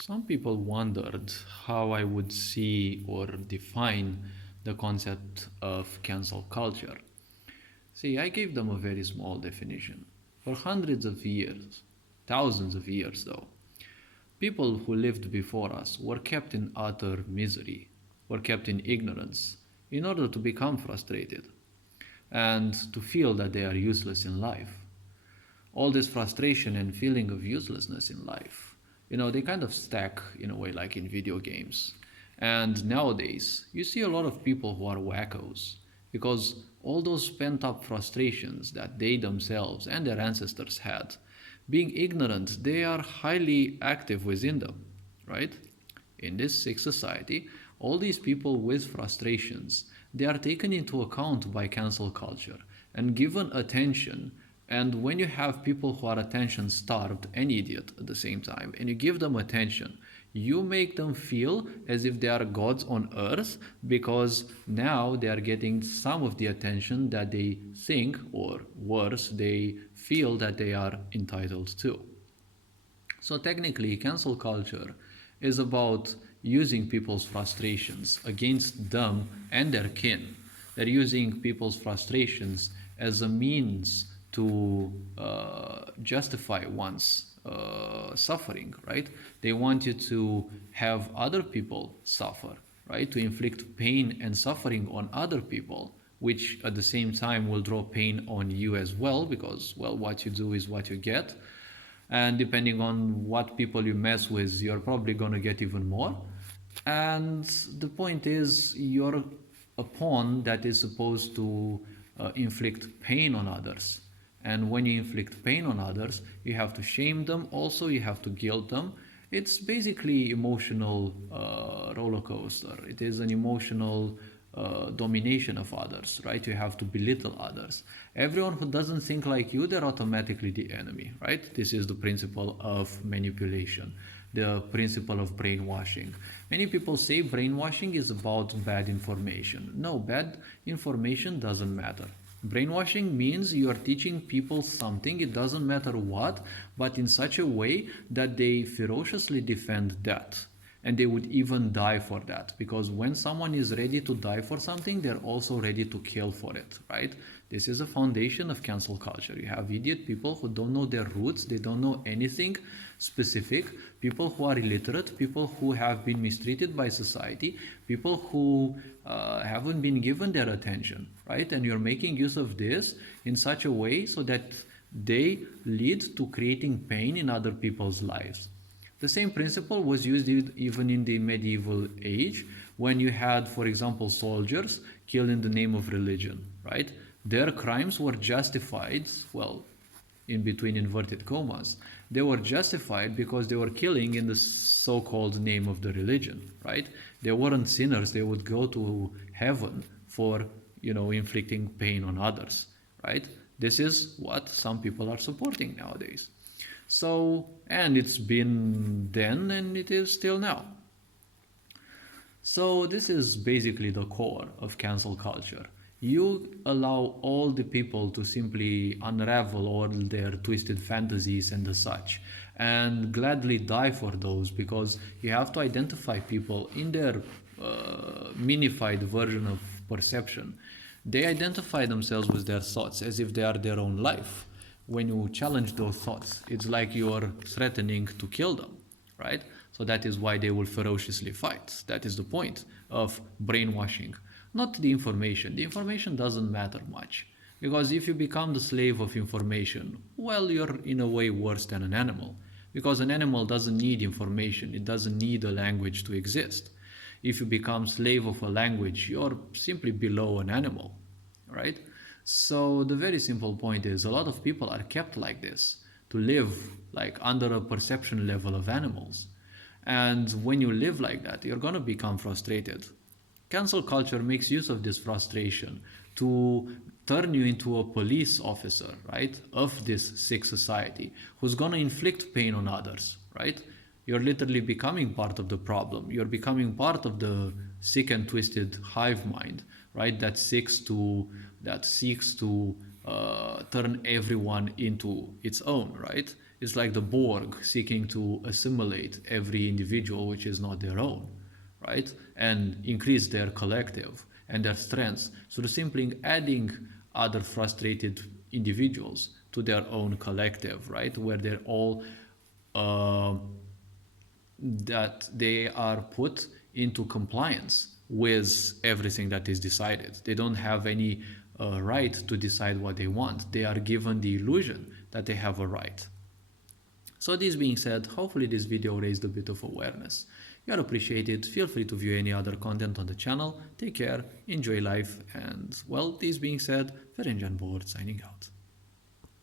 Some people wondered how I would see or define the concept of cancel culture. See, I gave them a very small definition. For hundreds of years, thousands of years though, people who lived before us were kept in utter misery, were kept in ignorance, in order to become frustrated and to feel that they are useless in life. All this frustration and feeling of uselessness in life, they kind of stack in a way like in video games. And nowadays, you see a lot of people who are wackos because all those pent up frustrations that they themselves and their ancestors had, being ignorant, they are highly active within them, right? In this sick society, all these people with frustrations, they are taken into account by cancel culture and given attention. And when you have people who are attention starved and idiot at the same time, and you give them attention, you make them feel as if they are gods on earth because now they are getting some of the attention that they think, or worse, they feel that they are entitled to. So technically, cancel culture is about using people's frustrations against them and their kin. They're using people's frustrations as a means to justify one's suffering, right? They want you to have other people suffer, right? To inflict pain and suffering on other people, which at the same time will draw pain on you as well, because, well, what you do is what you get. And depending on what people you mess with, you're probably going to get even more. And the point is, you're a pawn that is supposed to inflict pain on others. And when you inflict pain on others, you have to shame them, also, you have to guilt them. It's basically emotional roller coaster. It is an emotional domination of others, right? You have to belittle others. Everyone who doesn't think like you, they're automatically the enemy, right? This is the principle of manipulation, the principle of brainwashing. Many people say brainwashing is about bad information. No, bad information doesn't matter. Brainwashing means you are teaching people something, it doesn't matter what, but in such a way that they ferociously defend that. And they would even die for that, because when someone is ready to die for something, they're also ready to kill for it, right? This is a foundation of cancel culture. You have idiot people who don't know their roots, they don't know anything specific, people who are illiterate, people who have been mistreated by society, people who haven't been given their attention, right? And you're making use of this in such a way so that they lead to creating pain in other people's lives. The same principle was used even in the medieval age when you had, for example, soldiers killed in the name of religion, right? Their crimes were justified, well, in between inverted commas. They were justified because they were killing in the so-called name of the religion, right? They weren't sinners. They would go to heaven for, inflicting pain on others, right? This is what some people are supporting nowadays. So, and it's been then and it is still now. So, this is basically the core of cancel culture. You allow all the people to simply unravel all their twisted fantasies and the such, and gladly die for those, because you have to identify people in their minified version of perception. They identify themselves with their thoughts as if they are their own life. When you challenge those thoughts, it's like you're threatening to kill them, right? So that is why they will ferociously fight. That is the point of brainwashing, not the information. The information doesn't matter much, because if you become the slave of information, well, you're in a way worse than an animal, because an animal doesn't need information, it doesn't need a language to exist. If you become slave of a language, you're simply below an animal, right? So the very simple point is, a lot of people are kept like this, to live like under a perception level of animals. And when you live like that, you're gonna become frustrated. Cancel culture makes use of this frustration to turn you into a police officer, right, of this sick society, who's gonna inflict pain on others, right? You're literally becoming part of the problem. You're becoming part of the sick and twisted hive mind, right? That seeks to turn everyone into its own, right? It's like the Borg seeking to assimilate every individual which is not their own, right? And increase their collective and their strengths. So they're simply adding other frustrated individuals to their own collective, right? Where they're all uh, that they are put into compliance with everything that is decided. They don't have any right to decide what they want. They are given the illusion that they have a right. So this being said, hopefully this video raised a bit of awareness. You are appreciated. Feel free to view any other content on the channel. Take care, enjoy life, and well, this being said, Ferenc Can Bolt signing out.